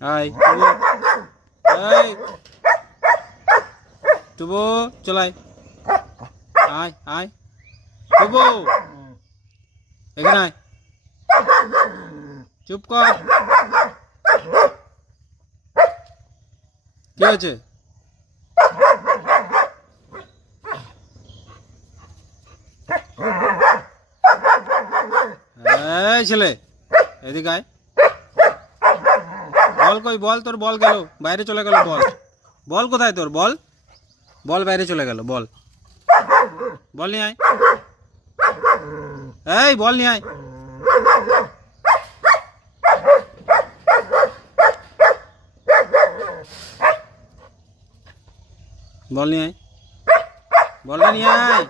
আয় তুবু, এই তুবু চলাই, আয় আয় তুবু, এখানে আয়, চুপ কর। কি হয়েছে? এই ছেলে, এদিকে আয়। বল কই, বল, তোর বল গেল, বাইরে চলে গেল বল। বল কোথায় তোর বল? বল বাইরে চলে গেল, বল, বল নিয়ে আয়। এই বল নিয়ে আয়। বল নিয়ে আয়, বলটা নিয়ে আয়।